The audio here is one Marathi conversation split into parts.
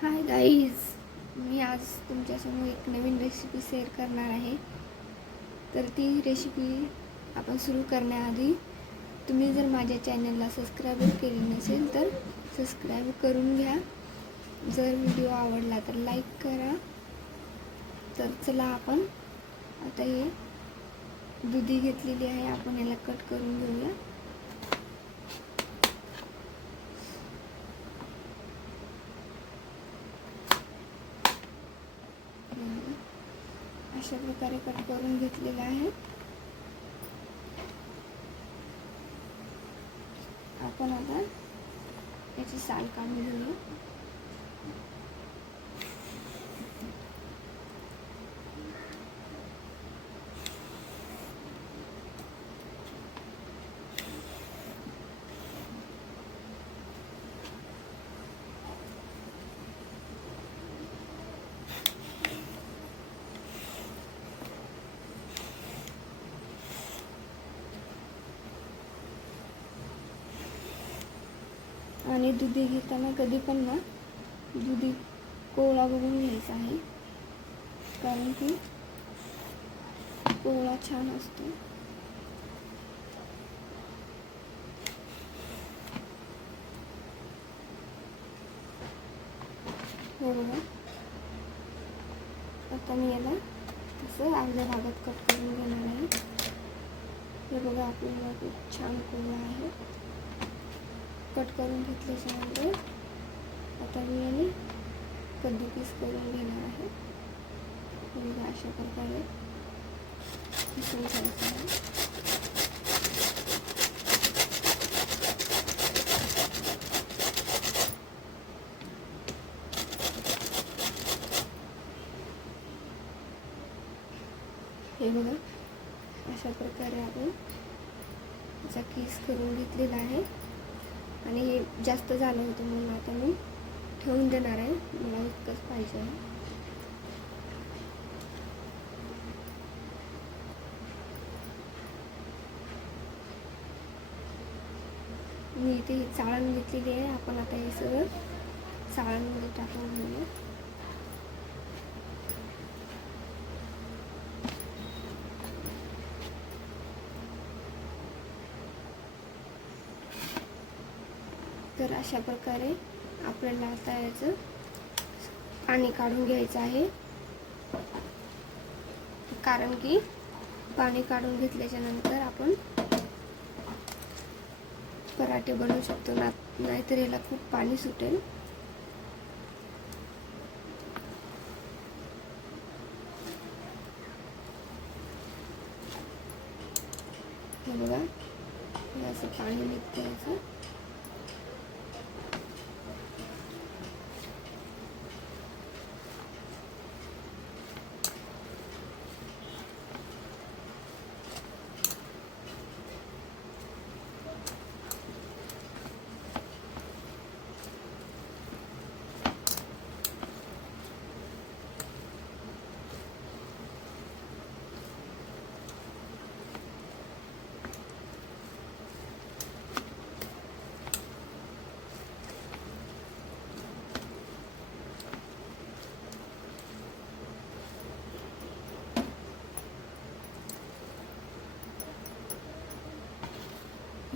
हाय गाईज मी आज तुमच्यासमोर एक नवीन रेसिपी शेअर करणार आहे. तर ती रेसिपी आपण सुरू करण्याआधी तुम्ही जर माझ्या चॅनलला सबस्क्राईब केले नसेल तर सबस्क्राईब करून घ्या. जर व्हिडिओ आवडला तर लाईक करा. तर चला आपण आता हे दुधी घेतलेली आहे आपण याला कट करून घेऊया. अशा प्रकारे कट करून घेतलेला आहे. आपण आता याची साल काढून घेऊया. आणि दुधी घेताना कधी पण ना दुधी कोवळा बघून घ्यायचा आहे. कारण की कोवळा छान असतो. बरोबर. आता मी याला असं अर्ध्या भागात कट करून घेणार आहे. हे बघा आपल्याला खूप छान कोवळा आहे. कट करून घेतल्याच्यानंतर आता मी आणि कद्दू पीस करून घेणार आहे. म्हणजे अशा प्रकारे किसून घ्यायचं आहे. हे बघा अशा प्रकारे आपण त्याचा केस करून घेतलेला आहे. आणि हे जास्त झालं होतं म्हणून आता मी ठेवून देणार आहे. मला इतकंच पाहिजे आहे. मी इथे ही चाळण घेतलेली आहे. आपण आता हे सगळं चाळणमध्ये टाकून घेऊया. तर अशा प्रकारे आपल्याला आता याचं पाणी काढून घ्यायचं आहे. कारण की पाणी काढून घेतल्याच्या नंतर आपण पराठे बनवू शकतो ना नाहीतर याला खूप पाणी सुटेल. बघा असं पाणी निघतं याचं.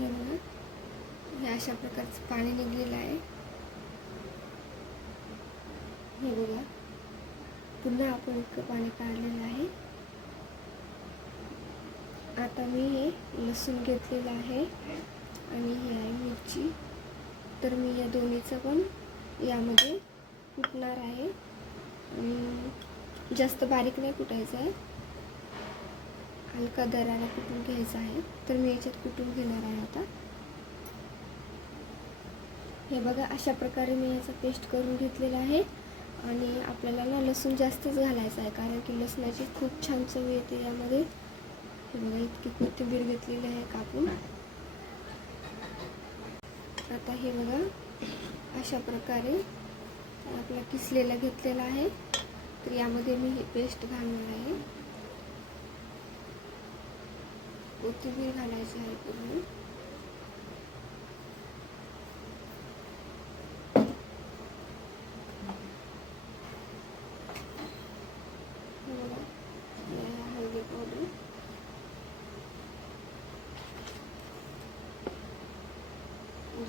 हे बघा हे अशा प्रकारचं पाणी निघलेलं आहे. हे बघा पुन्हा आपण इतकं पाणी काढलेलं आहे. आता मी हे लसूण घेतलेलं आहे आणि ही आहे मिरची. तर मी या दोन्हीचं पण यामध्ये कुटणार आहे. जास्त बारीक नाही कुटायचं आहे. हलका दराला कुटून घ्यायचा आहे. तर मी याच्यात कुटून घेणार आहे आता. हे बघा अशा प्रकारे मी याचा पेस्ट करून घेतलेला आहे. आणि आपल्याला ना लसूण जास्तच घालायचं आहे कारण की लसणाची खूप छान चव येते यामध्ये. हे बघा इतकी कोथिंबीर घेतलेली आहे कापून. आता हे बघा अशा प्रकारे आपला किसलेला घेतलेला आहे. तर यामध्ये मी हे पेस्ट घालणार आहे. कोथिंबीर घालायची आहे पूर्ण.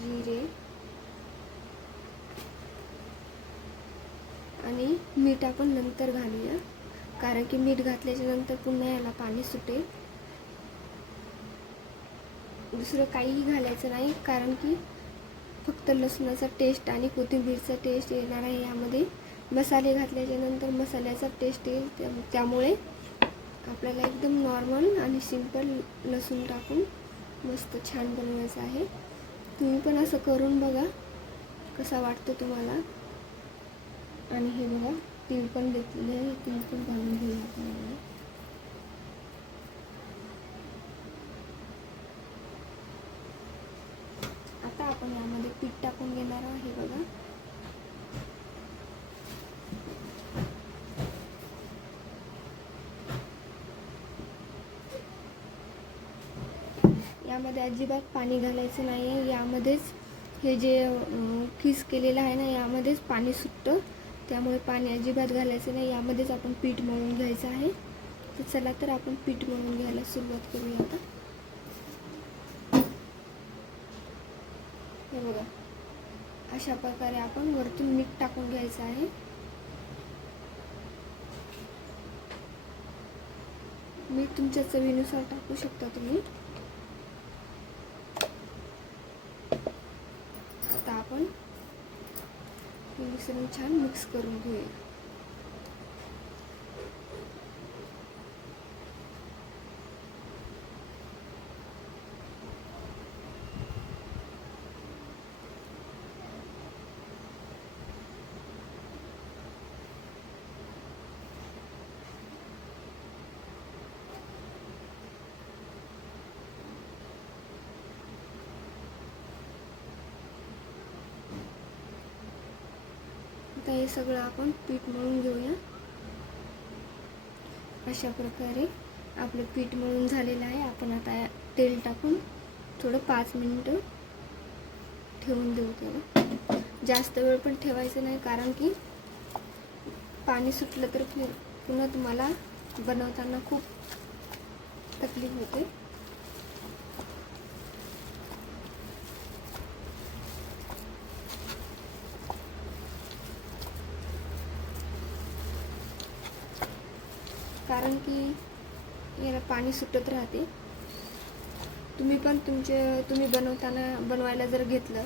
जिरे. आणि मीठ आपण नंतर घालूया. कारण की मीठ घातल्याच्या नंतर पुन्हा याला पाणी सुटेल. दुसरं काहीही घालायचं नाही कारण की फक्त लसणाचा टेस्ट आणि कोथिंबीरचा टेस्ट येणार आहे यामध्ये. मसाले घातल्याच्यानंतर मसाल्याचा टेस्ट येईल त्या- त्यामुळे आपल्याला एकदम नॉर्मल आणि सिंपल लसूण टाकून मस्त छान बनवायचं आहे. तुम्ही पण असं करून बघा कसा वाटतो तुम्हाला? आणि हे बघा तीळ पण घेतलेले आहे तीळ पण घालून घेऊया आपण यामध्ये. आता आपण यामध्ये पीठ टाकून घेणार आहे बघा यामध्ये अजिबात पाणी घालायचं नाही आहे यामध्येच हे जे किस केलेलं आहे ना यामध्येच पाणी सुटतं. त्यामुळे पाणी अजिबात घालायचं नाही. यामध्येच आपण पीठ मळून घ्यायचं आहे. तर चला तर आपण पीठ मळून घ्यायला सुरुवात करूया आता. हे बघा. अशा प्रकारे आपण वरतून मीठ टाकून घ्यायचं आहे. मीठ तुमच्या चवीनुसार टाकू शकता तुम्ही आता आपण मिक्सरने छान मिक्स करून घेऊया हे सगळं आपण पीठ मळून घेऊया. अशा प्रकारे आपलं पीठ मळून झालेलं आहे. आपण आता तेल टाकून थोडं पाच मिनटं ठेवून देऊ त्याला. जास्त वेळ पण ठेवायचं नाही कारण की पाणी सुटलं तर पुन्हा तुम्हाला बनवताना खूप तकलीफ होते. कारण की याला पाणी सुटत राहते. तुम्ही पण तुमचे तुम्ही बनवताना बनवायला जर घेतलं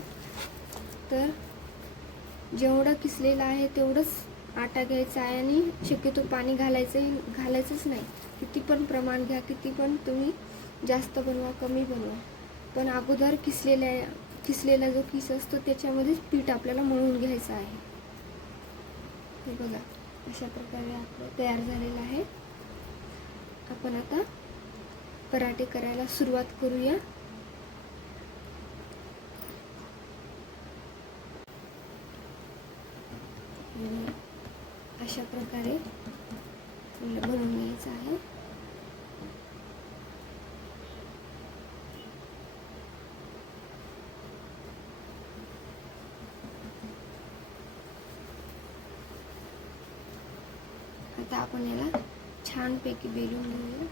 तर जेवढं किसलेलं आहे तेवढंच आटा घ्यायचा आहे आणि शक्यतो पाणी घालायचं घालायचंच नाही. किती पण प्रमाण घ्या किती पण तुम्ही जास्त बनवा कमी बनवा. पण अगोदर किसलेल्या किसलेला जो किस असतो त्याच्यामध्येच पीठ आपल्याला मळून घ्यायचं आहे. हे बघा अशा प्रकारे आपलं तयार झालेलं आहे. आपण आता पराठे करायला सुरुवात करूया. अशा प्रकारे बनवून घ्यायचं आहे. आता आपण याला छानपैकी बेलून घेऊया.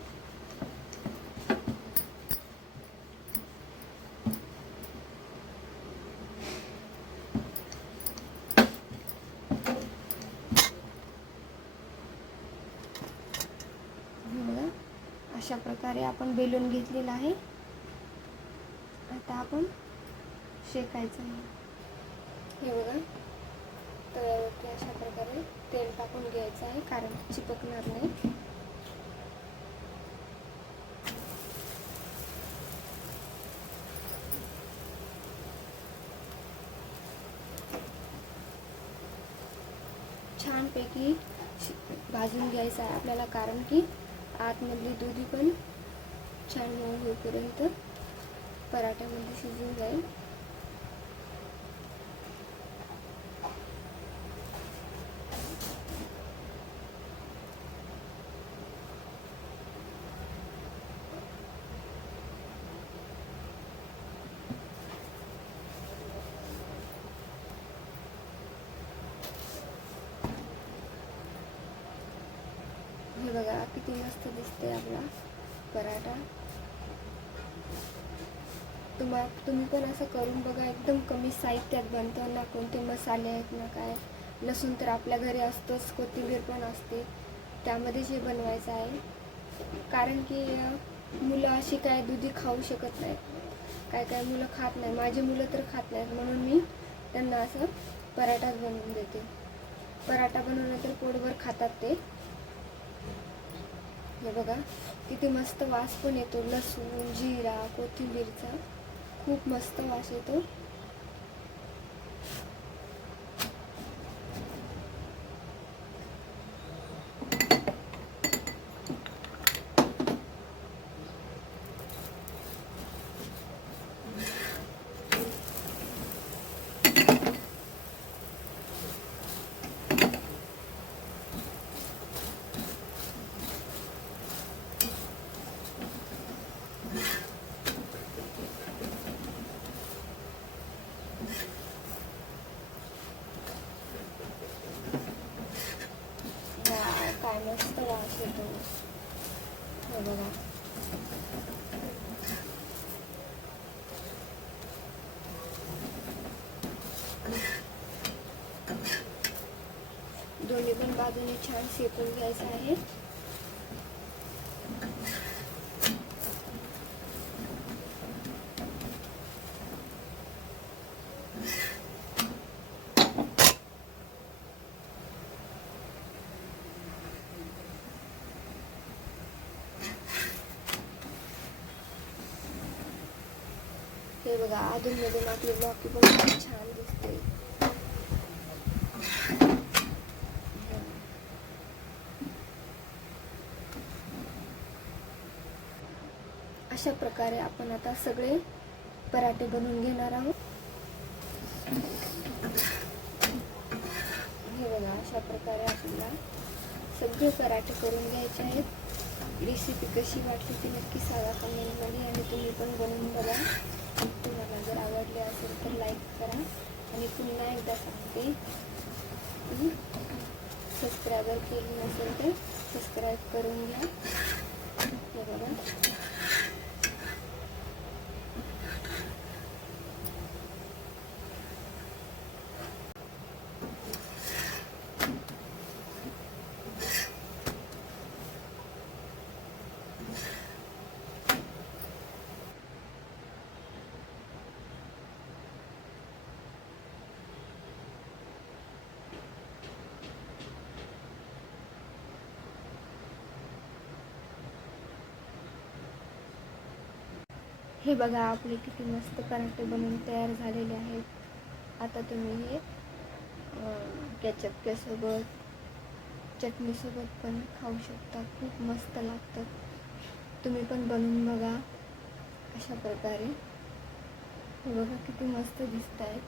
अशा प्रकारे आपण बेलून घेतलेला आहे. आता आपण शेकायचं आहे. हे बघा. तव्यावरती अशा प्रकारे तेल टाकून घ्यायचं आहे कारण चिपकणार नाही. छानपैकी शि- भाजून घ्यायचं आहे आपल्याला कारण की आतमधली दुधी पण छान होईपर्यंत पराठ्यामध्ये शिजून जाईल. बघा किती मस्त दिसते आपला पराठा. तुम्हा तुम्ही पण असं करून बघा एकदम कमी साहित्यात बनतो ना कोणते मसाले आहेत ना काय. लसूण तर आपल्या घरी असतोच कोथिंबीर पण असते. त्यामध्येच हे बनवायचं आहे. कारण की मुलं अशी काय दुधी खाऊ शकत नाहीत. काय काय मुलं खात नाही. माझी मुलं तर खात नाहीत म्हणून मी त्यांना असं पराठाच बनवून देते. पराठा बनवलं तर पोटभर खातात ते. हे बघा किती मस्त वास पण येतो. लसूण जिरा कोथिंबीरचा. खूप मस्त वास येतो. बघा दोन्ही पण बाजूने छान शेकून घ्यायचं आहे हे बघा अधूनमधून आपली लॉकी पण खूप छान दिसते. अशा प्रकारे आपण आता सगळे पराठे बनवून घेणार आहोत. हे बघा अशा प्रकारे आपल्याला सगळे पराठे करून घ्यायचे आहेत. रेसिपी कशी वाटली ती नक्की सांगा. कमेंटमध्ये आणि तुम्ही पण बनवून बघा. तुम्हाला जर आवडले असेल तर लाईक करा. आणि पुन्हा एकदा सांगते. की सबस्क्रायबर केली नसेल तर सबस्क्राईब करून घ्या हे बघा हे बघा आपले किती मस्त पराठे बनवून तयार झालेले आहेत. आता तुम्ही हे कॅचअपच्यासोबत चटणीसोबत पण खाऊ शकता. खूप मस्त लागतात तुम्ही पण बनवून बघा अशा प्रकारे. हे बघा किती मस्त दिसत आहेत